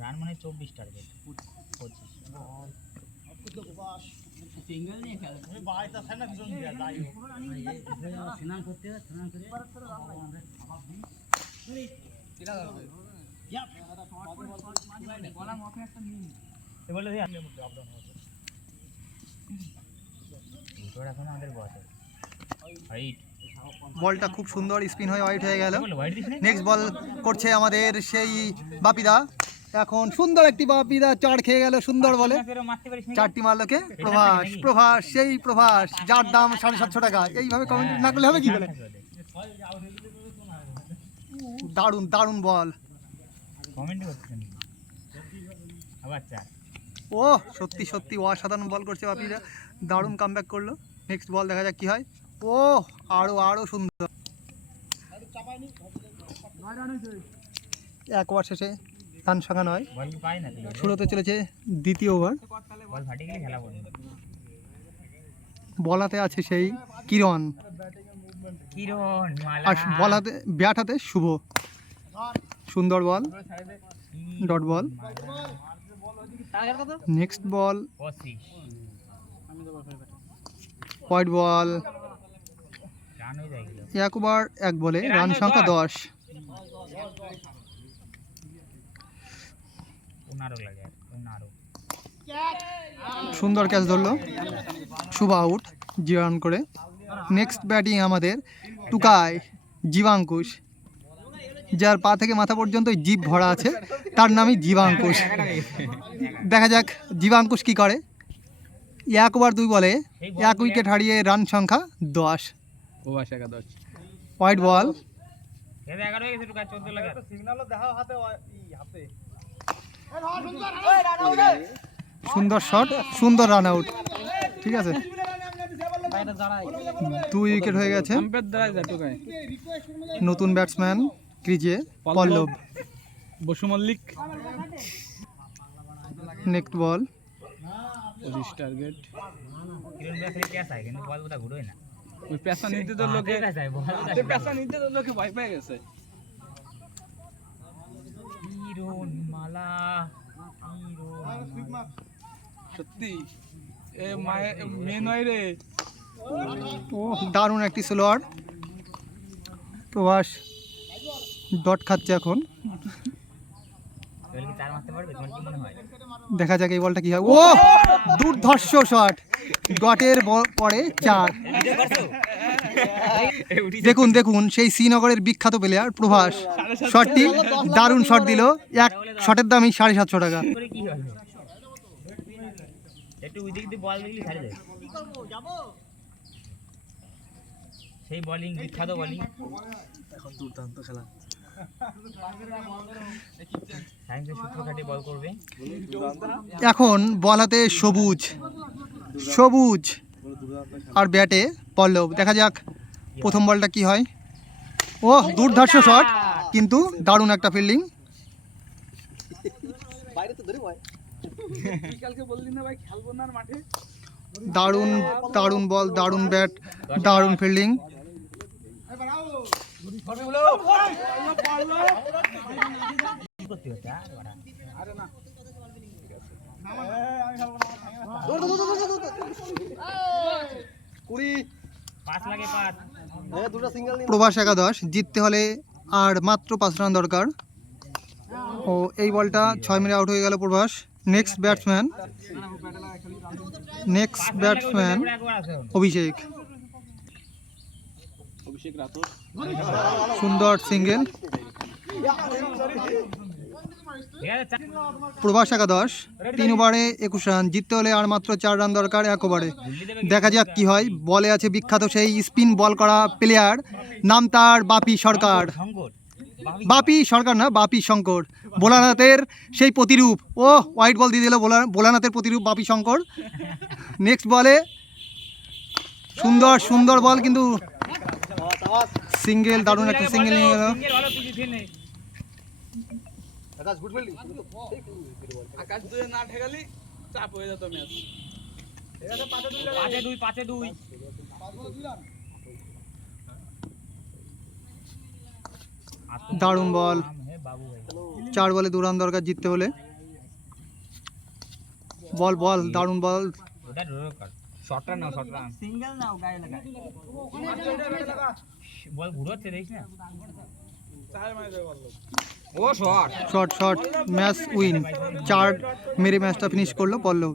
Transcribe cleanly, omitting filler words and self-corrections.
Run মানে 24 target 25 single নিয়ে খেলে আমি বাইটা সেনা ভীষণ দিয়া যাই স্নান করতে স্নান করে কিরা করবে ইয়াপ বলা মফে একটা নিন এ বলে যে আমি মধ্যে আপডাউন হচ্ছে এটার এখন আমাদের বস হাইট বলটা খুব সুন্দর স্পিন হয়ে ওয়াইড হয়ে গেল। নেক্সট বল করছে আমাদের সেই বাপিদা। এখন সুন্দর একটি বাপিদা চার খেয়ে গেল সুন্দর বলে। চারটি মারলোকে প্রভাস। প্রভাস সেই প্রভাস যার দাম 750 টাকা। এইভাবে কমেন্ট না করলে হবে কি বলে? দারুণ দারুণ বল। ও সত্যি সত্যি অসাধারণ বল করছে বাপিদা। দারুণ কামব্যাক করলো। নেক্সট বল দেখা যাক কি হয়। ও আরো সুন্দর। এক ওভার শেষে রান সংখ্যা 9। শুরু হতে চলেছে দ্বিতীয় ওভার। বলাতে আছে সেই কিরণ আর বলাতে ব্যাট হাতে শুভ। সুন্দর বল, ডট বল। নেক্সট বল হোয়াইট বল। এক ওভার এক বলে রান সংখ্যা 10। সুন্দর ক্যাচ ধরলো, শুভ আউট 0 রান করে। নেক্সট ব্যাটিং আমাদের টুকাই জীবাঙ্কুশ, যার পা থেকে মাথা পর্যন্ত জিভ ভরা আছে, তার নামই জীবাঙ্কুশ। দেখা যাক জীবাঙ্কুশ কি করে। এক ওভার 2 বলে 1 উইকেট হারিয়ে রান সংখ্যা 10। White ball. সুন্দর শট, সুন্দর রান আউট। ঠিক আছে, 2 উইকেট হয়ে গেছে। নতুন ব্যাটসম্যান ক্রিজে পল্লব বসু মল্লিক। নেক্সট বল টার্গেট ভয় পেয়ে গেছে। সত্যি মেয়ে নয় রে। ও দারুণ একটি স্লোয়ার। প্রভাস ডট খাচ্ছে এখন। দেখা যাক এই বলটা কি হয়। ও দুর্ধর্ষ শট, ডটের পরে 4। দেখুন দেখুন সেই শ্রীনগরের বিখ্যাত প্লেয়ার প্রভাস। শটটি দারুণ শট দিল। এক শটের দামই 750 টাকা। সেই বোলিং বিখ্যাত বোলিং। এখন দুর্দান্ত খেলা। এখন বল হাতে সবুজ সবুজ আর ব্যাটে পল্লব। দেখা যাক প্রথম বলটা কি হয়। ও দুর্ধর্ষ শট, কিন্তু দারুণ একটা ফিল্ডিং। দারুণ দারুণ বল, দারুণ ব্যাট, দারুণ ফিল্ডিং। প্রভাস 11 জিততে হলে আর মাত্র 5 রান দরকার। ও এই বলটা 6 মিনিট আউট হয়ে গেল প্রভাস। নেক্সট ব্যাটসম্যান অভিষেক। সুন্দর সিঙ্গেল। প্রভাস 11 3 ওভারে 21 রান। জিততে হলে আর মাত্র 4 রান দরকার 1 ওভারে। দেখা যাক কি হয়। বলে আছে বিখ্যাত সেই স্পিন বল করা প্লেয়ার, নাম তার বাপি সরকার। বাপি সরকার না, বাপি শঙ্কর, ভোলানাথের সেই প্রতিরূপ। ও হোয়াইট বল দিয়ে দিল ভোলানাথের প্রতিরূপ বাপি শঙ্কর। নেক্সট বলে সুন্দর সুন্দর বল, কিন্তু সিঙ্গেল, দারুণ একটা সিঙ্গেল নিয়ে গেল। দারুণ বল, 4 বলে 2 রান দরকার জিততে হলে। বল বল, দারুণ বল। ওটা দরকার শর্ট রান নাও, শর্ট রান সিঙ্গেল নাও গায়ে লাগা বল ঘুরোচ্ছে দেখিস না ও short shot shot, match win. 4 মেরে ম্যাচটা ফিনিশ করলো পল্লব।